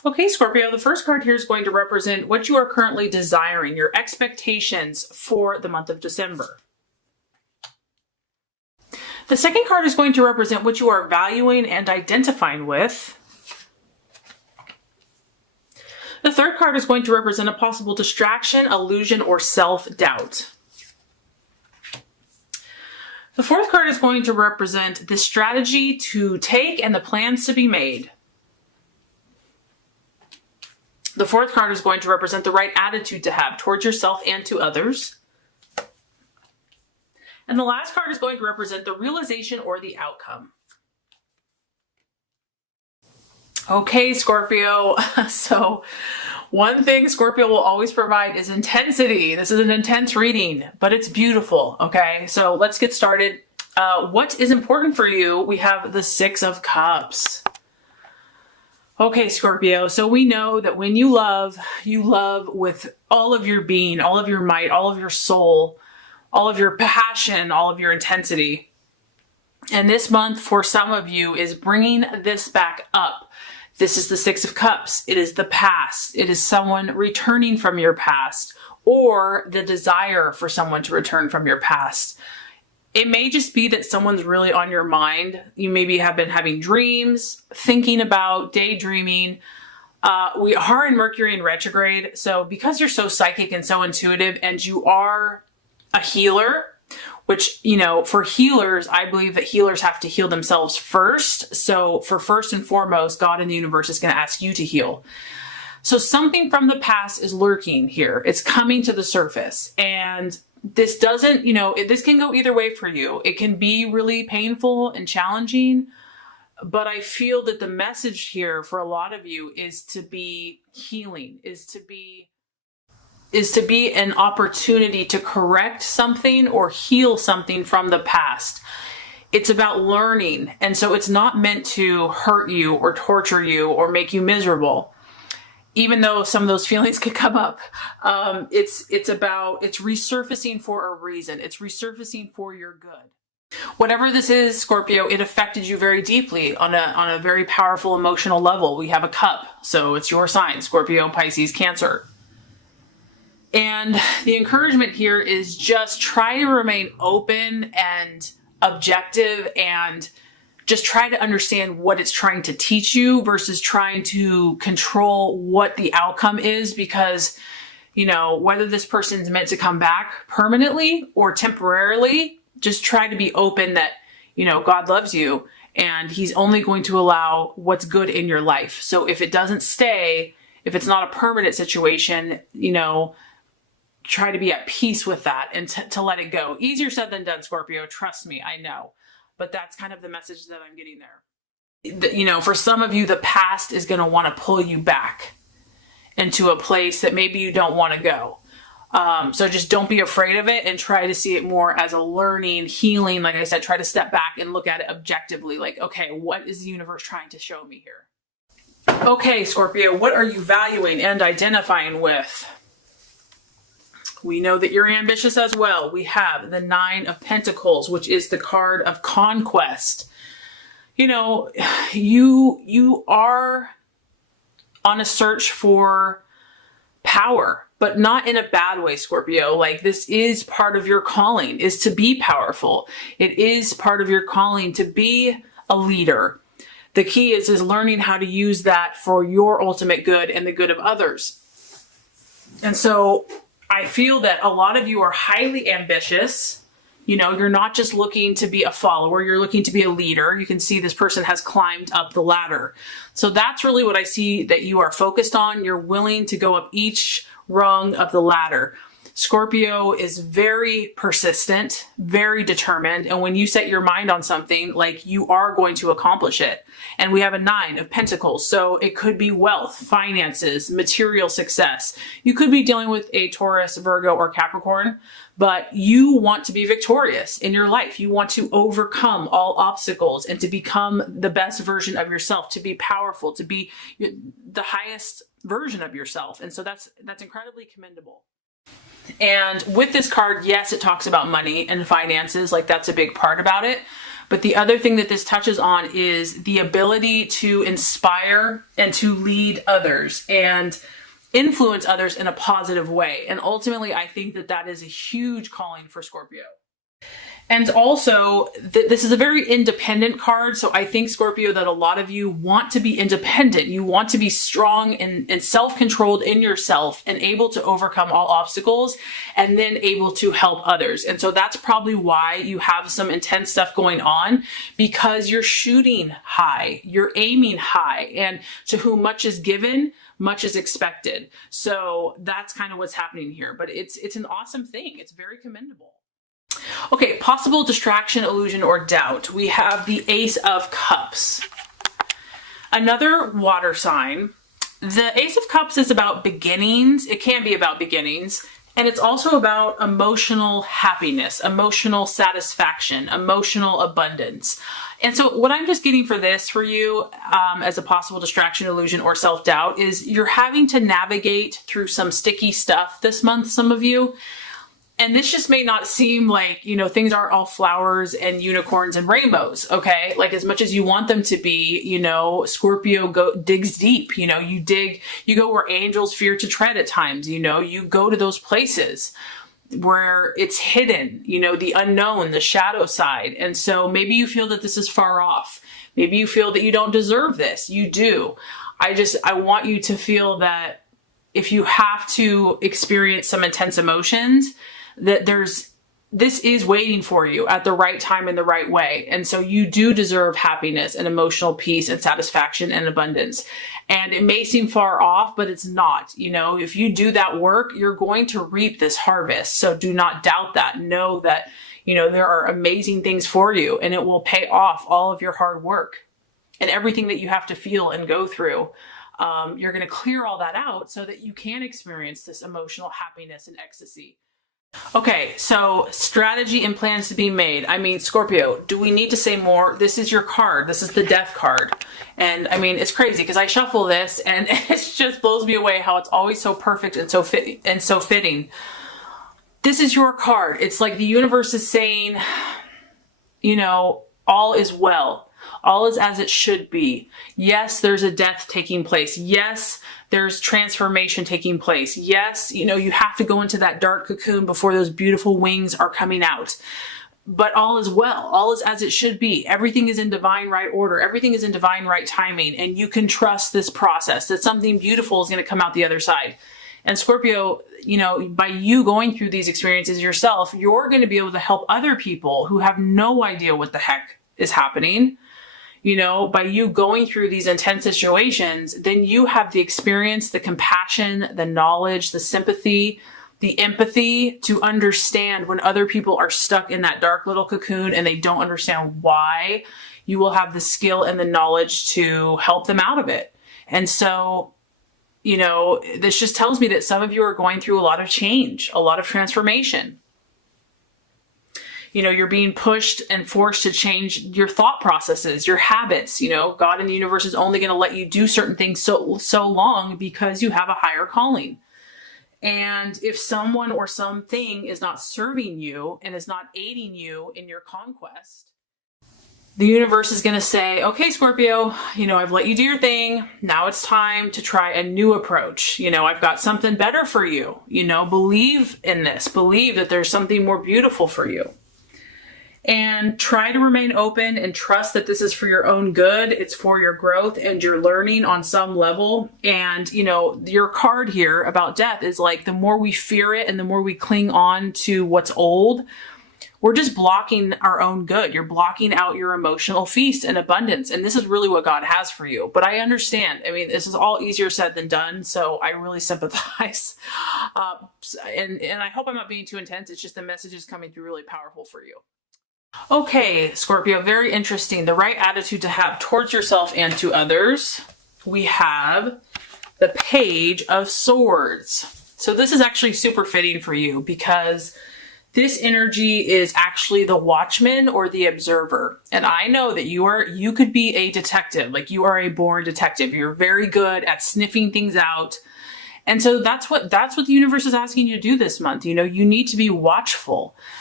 Okay, Scorpio, the first card here is going to represent what you are currently desiring, your expectations for the month of December. The second card is going to represent what you are valuing and identifying with. The third card is going to represent a possible distraction, illusion, or self-doubt. The fourth card is going to represent the strategy to take and the plans to be made. The fourth card is going to represent the right attitude to have towards yourself and to others. And the last card is going to represent the realization or the outcome. Okay, Scorpio. So one thing Scorpio will always provide is intensity. This is an intense reading, but it's beautiful. Okay, so let's get started. What is important for you? We have the Six of Cups. Okay, Scorpio, so we know that when you love with all of your being, all of your might, all of your soul, all of your passion, all of your intensity. And this month, for some of you, is bringing this back up. This is the Six of Cups. It is the past. It is someone returning from your past, or the desire for someone to return from your past. It may just be that someone's really on your mind. You maybe have been having dreams, thinking about, daydreaming. We are in Mercury in retrograde. So because you're so psychic and so intuitive, and you are a healer, which, you know, for healers, I believe that healers have to heal themselves first. So for first and foremost, God in the universe is going to ask you to heal. So something from the past is lurking here. It's coming to the surface. And this doesn't, you know, this can go either way for you. It can be really painful and challenging, but I feel that the message here for a lot of you is to be healing, is to be an opportunity to correct something or heal something from the past. It's about learning. And so it's not meant to hurt you or torture you or make you miserable. Even though some of those feelings could come up, it's resurfacing for a reason. It's resurfacing for your good. Whatever this is, Scorpio, it affected you very deeply on a very powerful emotional level. We have a cup, so it's your sign, Scorpio, Pisces, Cancer. And the encouragement here is just try to remain open and objective and just try to understand what it's trying to teach you versus trying to control what the outcome is, because, you know, whether this person's meant to come back permanently or temporarily, just try to be open that, you know, God loves you and he's only going to allow what's good in your life. So if it doesn't stay, if it's not a permanent situation, you know, try to be at peace with that and to let it go. Easier said than done, Scorpio. Trust me, I know. But that's kind of the message that I'm getting there. You know, for some of you, the past is going to want to pull you back into a place that maybe you don't want to go. So just don't be afraid of it and try to see it more as a learning, healing. Like I said, try to step back and look at it objectively. Like, okay, what is the universe trying to show me here? Okay, Scorpio, what are you valuing and identifying with? We know that you're ambitious as well. We have the Nine of Pentacles, which is the card of conquest. You know, you are on a search for power, but not in a bad way, Scorpio. Like, this is part of your calling, is to be powerful. It is part of your calling to be a leader. The key is learning how to use that for your ultimate good and the good of others. And so I feel that a lot of you are highly ambitious. You know, you're not just looking to be a follower, you're looking to be a leader. You can see this person has climbed up the ladder. So that's really what I see that you are focused on. You're willing to go up each rung of the ladder. Scorpio is very persistent, very determined. And when you set your mind on something, like, you are going to accomplish it. And we have a Nine of Pentacles. So it could be wealth, finances, material success. You could be dealing with a Taurus, Virgo, or Capricorn, but you want to be victorious in your life. You want to overcome all obstacles and to become the best version of yourself, to be powerful, to be the highest version of yourself. And so that's incredibly commendable. And with this card, yes, it talks about money and finances, like that's a big part about it. But the other thing that this touches on is the ability to inspire and to lead others and influence others in a positive way. And ultimately, I think that that is a huge calling for Scorpio. And also, this is a very independent card. So I think, Scorpio, that a lot of you want to be independent. You want to be strong and self-controlled in yourself and able to overcome all obstacles and then able to help others. And so that's probably why you have some intense stuff going on, because you're shooting high, you're aiming high, and to whom much is given, much is expected. So that's kind of what's happening here. But it's an awesome thing. It's very commendable. Okay, possible distraction, illusion, or doubt. We have the Ace of Cups. Another water sign. The Ace of Cups is about beginnings. It can be about beginnings. And it's also about emotional happiness, emotional satisfaction, emotional abundance. And so what I'm just getting for this for you as a possible distraction, illusion, or self-doubt is you're having to navigate through some sticky stuff this month, some of you. And this just may not seem like, you know, things aren't all flowers and unicorns and rainbows, okay? Like, as much as you want them to be, you know, Scorpio digs deep, you know, you go where angels fear to tread at times, you know, you go to those places where it's hidden, you know, the unknown, the shadow side. And so maybe you feel that this is far off. Maybe you feel that you don't deserve this. You do. I want you to feel that if you have to experience some intense emotions, that this is waiting for you at the right time in the right way. And so you do deserve happiness and emotional peace and satisfaction and abundance. And it may seem far off, but it's not. You know, if you do that work, you're going to reap this harvest. So do not doubt that. Know that, you know, there are amazing things for you, and it will pay off all of your hard work and everything that you have to feel and go through. You're going to clear all that out so that you can experience this emotional happiness and ecstasy. Okay, so strategy and plans to be made. I mean, Scorpio, do we need to say more? This is your card. This is the Death card. And I mean, it's crazy because I shuffle this and it just blows me away how it's always so perfect and so fitting. This is your card. It's like the universe is saying, you know, all is well. All is as it should be. Yes, there's a death taking place. Yes, there's transformation taking place. Yes, you know, you have to go into that dark cocoon before those beautiful wings are coming out. But all is well. All is as it should be. Everything is in divine right order. Everything is in divine right timing. And you can trust this process, that something beautiful is going to come out the other side. And Scorpio, you know, by you going through these experiences yourself, you're going to be able to help other people who have no idea what the heck is happening. You know, by you going through these intense situations, then you have the experience, the compassion, the knowledge, the sympathy, the empathy to understand when other people are stuck in that dark little cocoon and they don't understand why. You will have the skill and the knowledge to help them out of it. And so, you know, this just tells me that some of you are going through a lot of change, a lot of transformation. You know, you're being pushed and forced to change your thought processes, your habits. You know, God and the universe is only going to let you do certain things so long because you have a higher calling. And if someone or something is not serving you and is not aiding you in your conquest, the universe is going to say, okay, Scorpio, you know, I've let you do your thing. Now it's time to try a new approach. You know, I've got something better for you. You know, believe in this. Believe that there's something more beautiful for you. And try to remain open and trust that this is for your own good. It's for your growth and your learning on some level. And, you know, your card here about death is like, the more we fear it and the more we cling on to what's old, we're just blocking our own good. You're blocking out your emotional feast and abundance. And this is really what God has for you. But I understand. I mean, this is all easier said than done. So I really sympathize. And I hope I'm not being too intense. It's just the message is coming through really powerful for you. Okay, Scorpio, very interesting. The right attitude to have towards yourself and to others. We have the Page of Swords. So this is actually super fitting for you because this energy is actually the watchman or the observer. And I know that you could be a detective, like you are a born detective. You're very good at sniffing things out. And so that's what the universe is asking you to do this month. You know, you need to be watchful.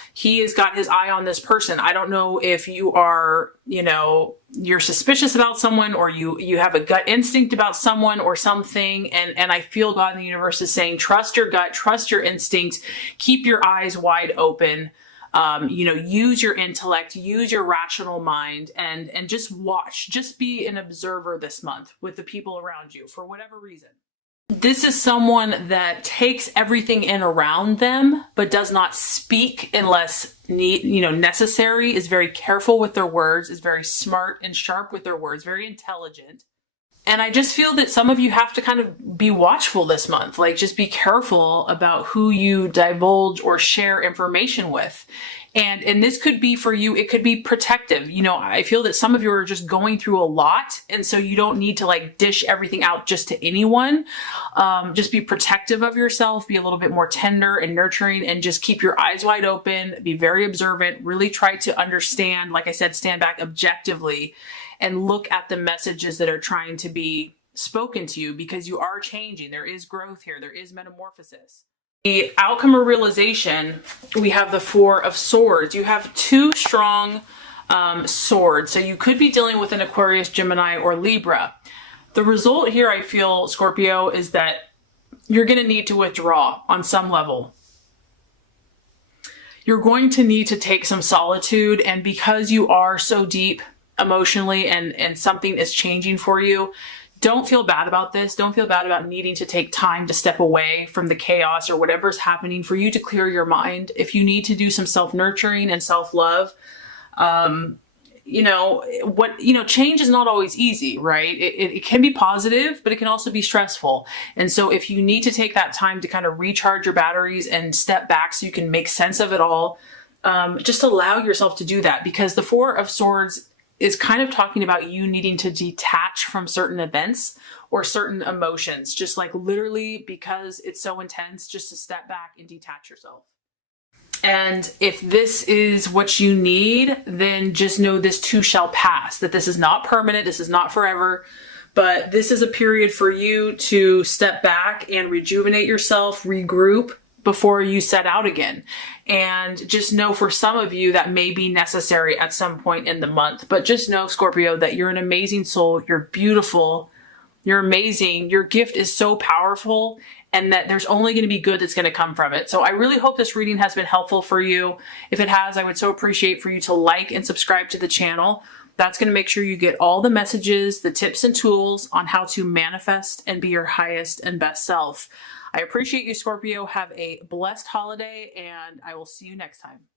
he has got his eye on this person. I don't know if you are, you're suspicious about someone, or you have a gut instinct about someone or something. And I feel God in the universe is saying, trust your gut, trust your instincts, keep your eyes wide open. Use your intellect, use your rational mind, and just watch, just be an observer this month with the people around you for whatever reason. This is someone that takes everything in around them, but does not speak unless necessary, is very careful with their words, is very smart and sharp with their words, very intelligent. And I just feel that some of you have to kind of be watchful this month, like just be careful about who you divulge or share information with. And this could be for you, it could be protective. I feel that some of you are just going through a lot. And so you don't need to like dish everything out just to anyone. Just be protective of yourself, be a little bit more tender and nurturing, and just keep your eyes wide open, be very observant, really try to understand, like I said, stand back objectively and look at the messages that are trying to be spoken to you, because you are changing. There is growth here. There is metamorphosis. The outcome or realization, we have the Four of Swords. You have two strong swords. So you could be dealing with an Aquarius, Gemini, or Libra. The result here, I feel, Scorpio, is that you're going to need to withdraw on some level. You're going to need to take some solitude, and because you are so deep emotionally and something is changing for you, don't feel bad about this. Don't feel bad about needing to take time to step away from the chaos or whatever's happening for you to clear your mind. If you need to do some self-nurturing and self-love, change is not always easy, right? It can be positive, but it can also be stressful. And so if you need to take that time to kind of recharge your batteries and step back so you can make sense of it all, just allow yourself to do that, because the Four of Swords is kind of talking about you needing to detach from certain events or certain emotions, just like literally, because it's so intense, just to step back and detach yourself. And if this is what you need, then just know this too shall pass, that this is not permanent, this is not forever, but this is a period for you to step back and rejuvenate yourself, regroup before you set out again. And just know, for some of you, that may be necessary at some point in the month. But just know, Scorpio, that you're an amazing soul. You're beautiful. You're amazing. Your gift is so powerful, and that there's only going to be good that's going to come from it. So I really hope this reading has been helpful for you. If it has, I would so appreciate for you to like and subscribe to the channel. That's going to make sure you get all the messages, the tips and tools on how to manifest and be your highest and best self. I appreciate you, Scorpio. Have a blessed holiday, and I will see you next time.